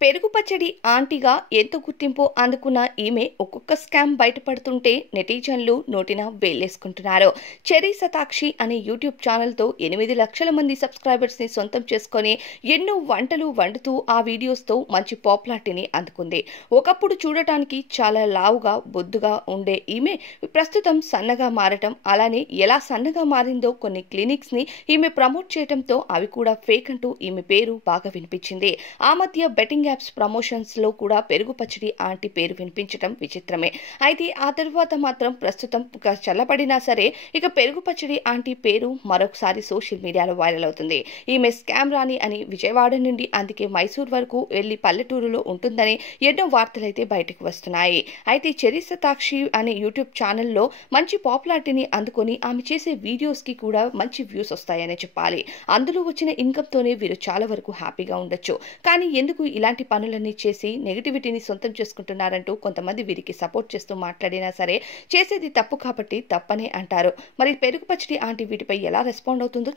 పెరుగు పచ్చడి ఆంటీగా ఎంత గుర్తింపు అందుకున్న ఈమె ఒక్కొక్క స్కామ్ బయటపడుతుంటే నెటిజన్లు నోటిన వేలేసుకుంటున్నారు. చెర్రీ శతాక్షి అనే యూట్యూబ్ ఛానల్తో 8 లక్షల మంది సబ్స్క్రైబర్స్ ని సొంతం చేసుకొని ఎన్నో వంటలు వండుతూ ఆ వీడియోస్తో మంచి పాపులారిటీని అందుకుంది. ఒకప్పుడు చూడటానికి చాలా లావుగా బొద్దుగా ఉండే ఈమె ప్రస్తుతం సన్నగా మారటం, అలానే ఎలా సన్నగా మారిందో కొన్ని క్లినిక్స్ ని ఈమె ప్రమోట్ చేయడంతో అవి కూడా ఫేక్ అంటూ ఈమె పేరు బాగా వినిపించింది. ఆ మధ్య బెట్టింగ్ యాప్స్ ప్రమోషన్స్ లో కూడా పెరుగు పచ్చడి ఆంటీ పేరు వినిపించడం విచిత్రమే. అయితే ఆ తరువాత మాత్రం ప్రస్తుతం చల్లబడినా సరే ఇక పెరుగు పచ్చడి ఆంటీ పేరు మరొకసారి సోషల్ మీడియాలో వైరల్ అవుతుంది. ఈమె స్కామ్ రాణి అని, విజయవాడ నుండి అందుకే మైసూర్ వరకు వెళ్లి పల్లెటూరులో ఉంటుందని ఎన్నో వార్తలైతే బయటకు వస్తున్నాయి. అయితే చెర్రీ శతాక్షి అనే యూట్యూబ్ ఛానల్లో మంచి పాపులారిటీని అందుకొని ఆమె చేసే వీడియోస్ కి కూడా మంచి వ్యూస్ వస్తాయని చెప్పాలి. అందులో వచ్చిన ఇన్కమ్ తోనే వీరు చాలా వరకు హ్యాపీగా ఉండొచ్చు. కానీ ఎందుకు ఇలాంటి పనులన్నీ చేసి నెగటివిటీని సొంతం చేసుకుంటున్నారంటూ కొంతమంది వీరికి సపోర్ట్ చేస్తూ మాట్లాడినా సరే చేసేది తప్పు కాబట్టి తప్పనే అంటారు. మరి పెరుగు పచ్చడి ఆంటీ వీటిపై ఎలా రెస్పాండ్ అవుతుందో